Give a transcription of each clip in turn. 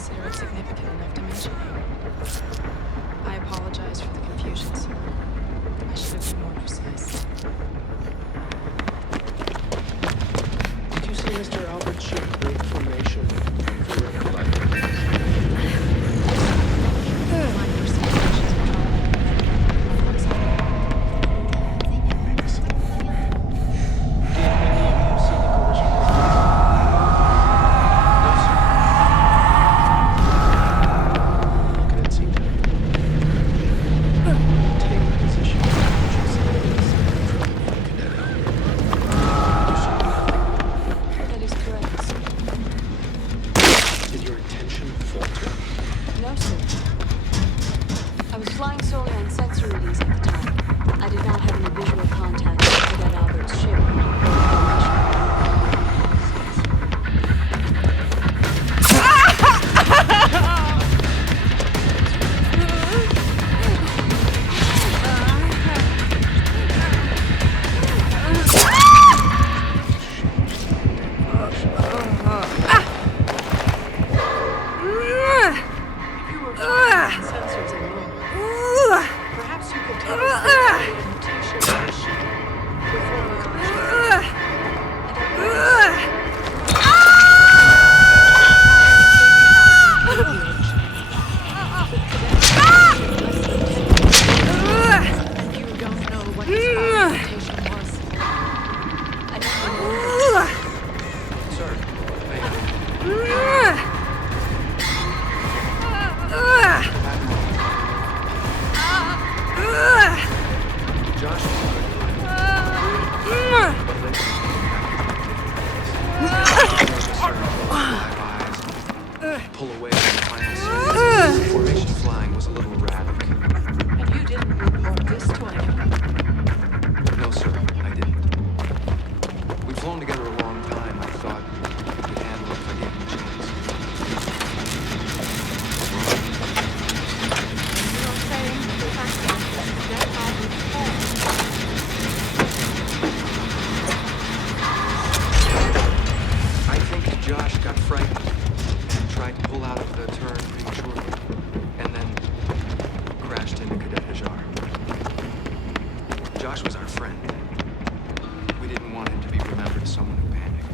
consider it significant enough to mention you. flying solely on sensor readings at the time. I did not have any visual contact with Cadet Albert's ship. Pull away from the final series. Formation flying was a little erratic. And you didn't report this to anyone? No, sir, I didn't. We'd flown together a long time. I thought we could handle it if I gave him a chance. You're saying that the fact that Cadet Albert's home. I think Josh got frightened. Tried to pull out of the turn prematurely, and then crashed into Cadet Hajar. Josh was our friend. We didn't want him to be remembered as someone who panicked.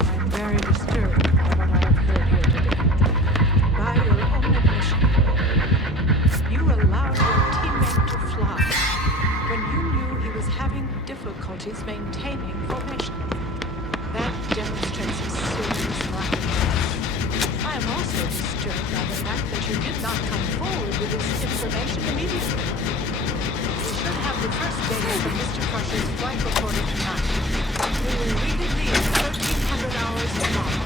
I'm very disturbed by what I have heard here today. By your own admission, you allowed your teammate to fly when you knew he was having difficulties maintaining formation. That demonstrates a serious lack of trust. I am also disturbed by the fact that you did not come forward with this information immediately. We should have the first data from Mr. Crusher's flight recorder tonight. We will read it in 1300 hours tomorrow.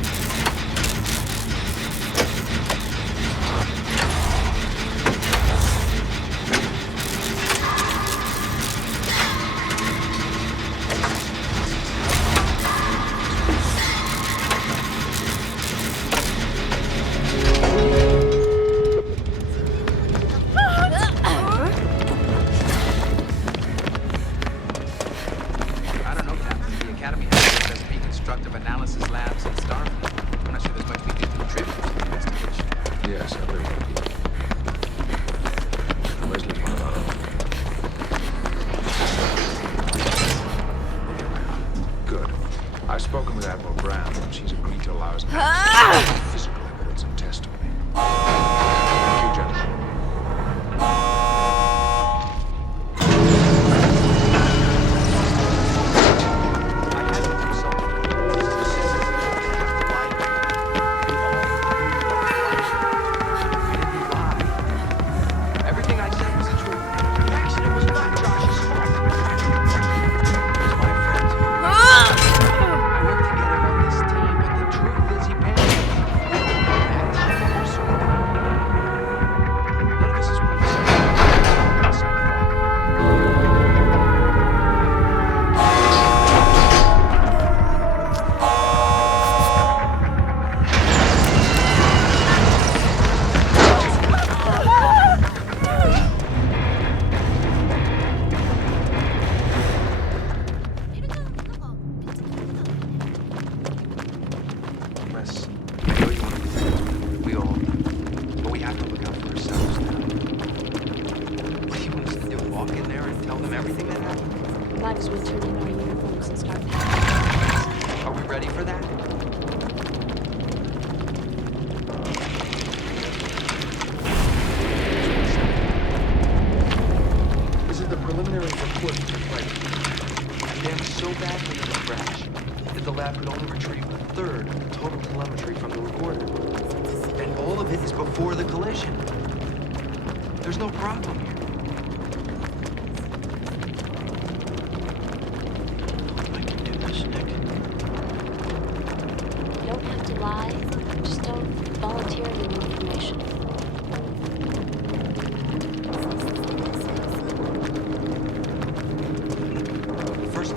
I've spoken with Admiral Brown, and she's agreed to allow us physical evidence and testimony. Thank you, gentlemen. Everything I said was the truth. The accident was not Josh's fault. Might as well turn in our uniforms and start packing. Are we ready for that? This is the preliminary report from the flight. The dam was so bad from the crash that the lab could only retrieve a third of the total telemetry from the recorder. And all of it is before the collision. There's no problem here.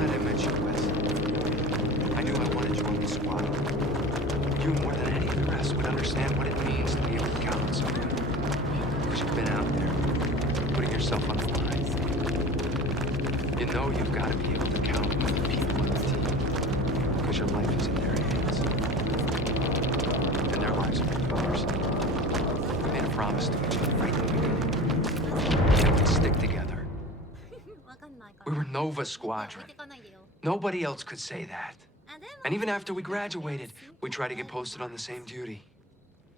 night I met you, Wes, I knew I wanted you on the squad. You, more than any of the rest, would understand what it means to be able to count on someone. Because you've been out there, putting yourself on the line. You know you've got to be able to count on the people on the team. Because your life is in their hands. And their lives are in yours. We made a promise to each other right from the beginning. That we'd stick together. We were Nova Squadron. Nobody else could say that. And even after we graduated, we tried to get posted on the same duty.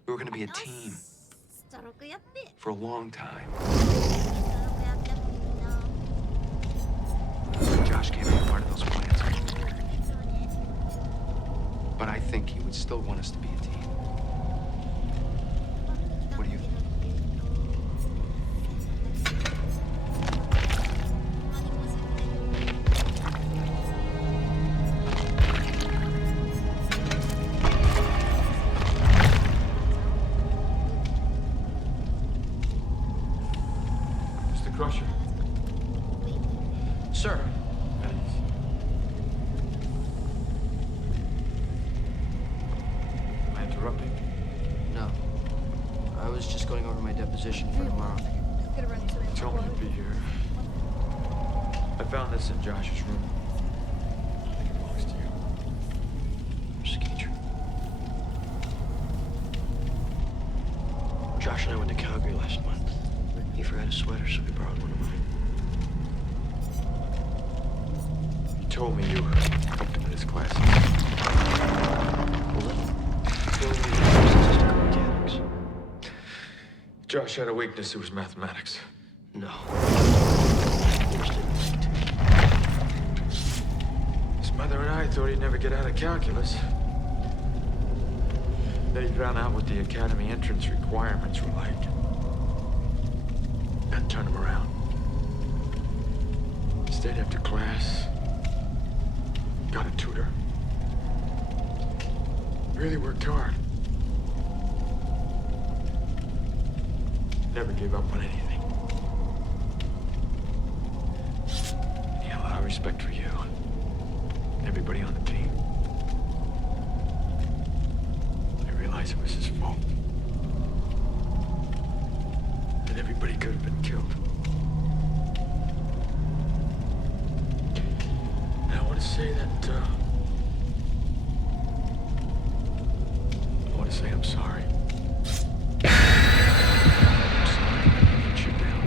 We were going to be a team. For a long time. Josh can't be a part of those plans. But I think he would still want us to be a team. What do you think? Crusher. Sir. Am I interrupting? No. I was just going over my deposition for tomorrow. Tell me to be here. I found this in Josh's room. I think it belongs to you. Skeeter. Josh and I went to Calgary last month. He forgot his sweater, so we borrowed one of mine. He told me you were in his classes. Mechanics. Josh had a weakness. It was mathematics. No. His mother and I thought he'd never get out of calculus. Then he found out what the academy entrance requirements were like. That turned him around. Stayed after class. Got a tutor. Really worked hard. Never gave up on anything. He had a lot of respect for you. And everybody on the team. I realized it was his fault. That everybody could have been killed. And I want to say that, I want to say I'm sorry. I'm sorry I let you down.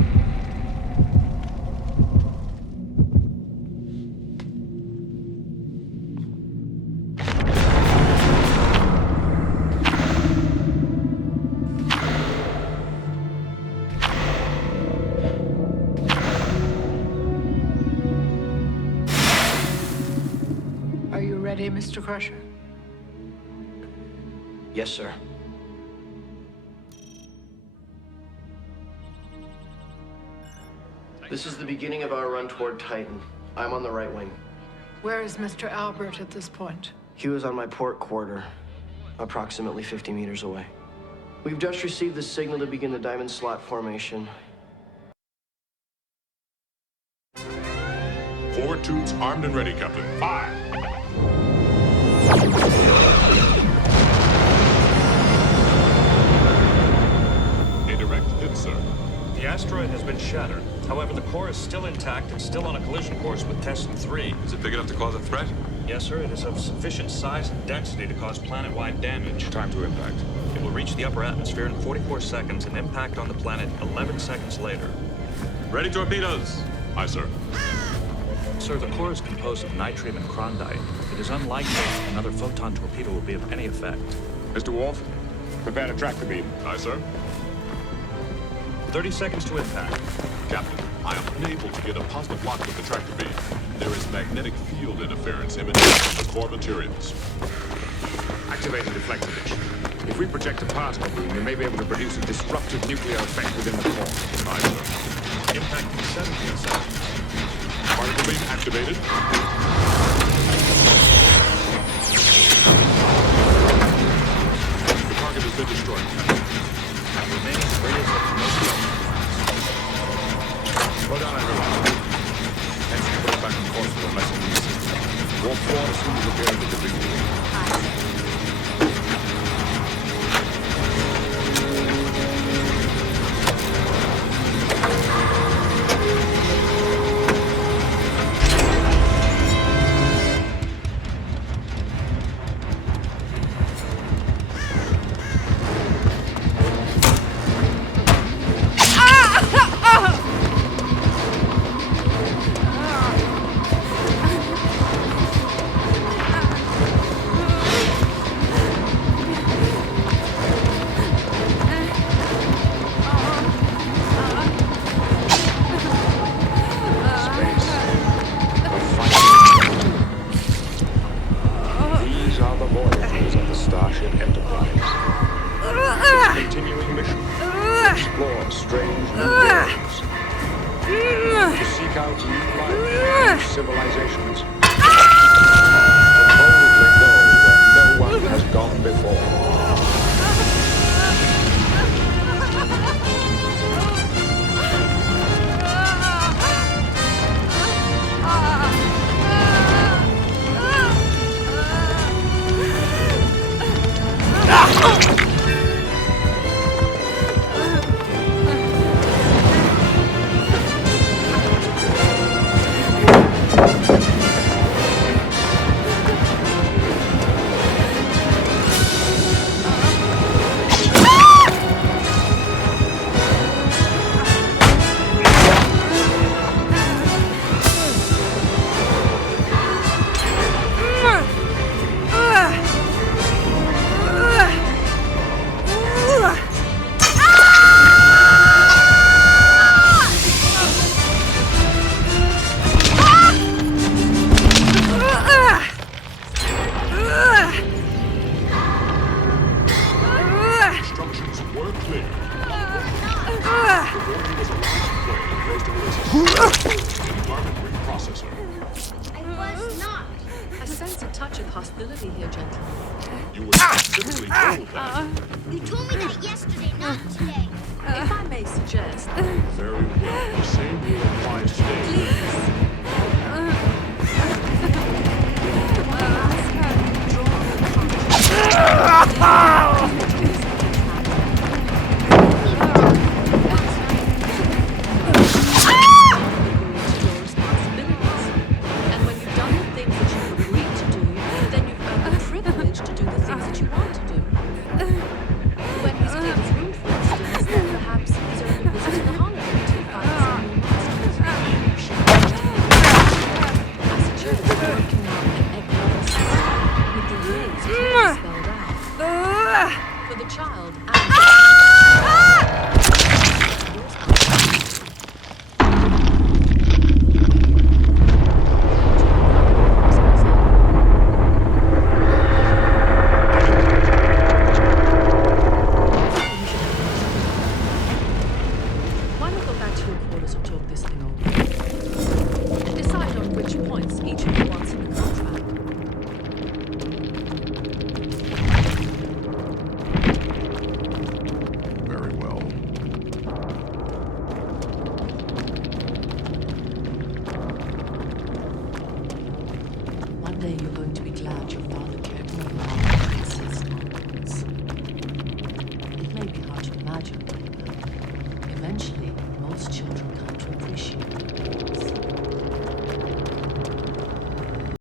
Are you ready, Mr. Crusher? Yes, sir. This is the beginning of our run toward Titan. I'm on the right wing. Where is Mr. Albert at this point? He was on my port quarter, approximately 50 meters away. We've just received the signal to begin the diamond slot formation. Forward tubes armed and ready, Captain. Fire! A direct hit, sir. The asteroid has been shattered. However, the core is still intact and still on a collision course with Tesla 3. Is it big enough to cause a threat? Yes, sir. It is of sufficient size and density to cause planet-wide damage. Time to impact. It will reach the upper atmosphere in 44 seconds and impact on the planet 11 seconds later. Ready torpedoes! Aye, sir. Sir, the core is composed of nitrium and crondite. It is unlikely another photon torpedo will be of any effect. Mr. Wolf, prepare to track the beam. Aye, sir. 30 seconds to impact. Captain, I am unable to get a positive lock with the tractor beam. There is magnetic field interference emanating from the core materials. Activating deflector. If we project a particle beam, we may be able to produce a disruptive nuclear effect within the core. Aye, sir. Impact in 17 seconds. Particle beam activated. The target has been destroyed. Remaining radius of promotion. Slow down, everyone. Let's put it back in reinforce the messaging system. Warp 4 as soon as appearing to the beginning. These are the voyages of the Starship Enterprise. Its continuing mission: to explore strange new worlds, to seek out new life, new civilizations, to boldly go where no one has gone before. Instructions were clear. The warning was allowed to play based on this environment reprocessor. I was not. I sense a touch of hostility here, gentlemen. You were specifically told that. You told me that yesterday, not today. If I may suggest, Very well. The same rule applies today. And when you've done the things that you've agreed to do, then you've earned the privilege to do the things that you want to do. When he's cleared his room, for instance, then perhaps he's only visiting the holiday to find some new masters. I suggest working out an egg system with the rules clearly spelled out. For the child and why not go back to your quarters and talk this thing over? And decide on which points each of you wants in the contract. Very well. One day you're going to be glad your father cared more about princess moments. It may be hard to imagine,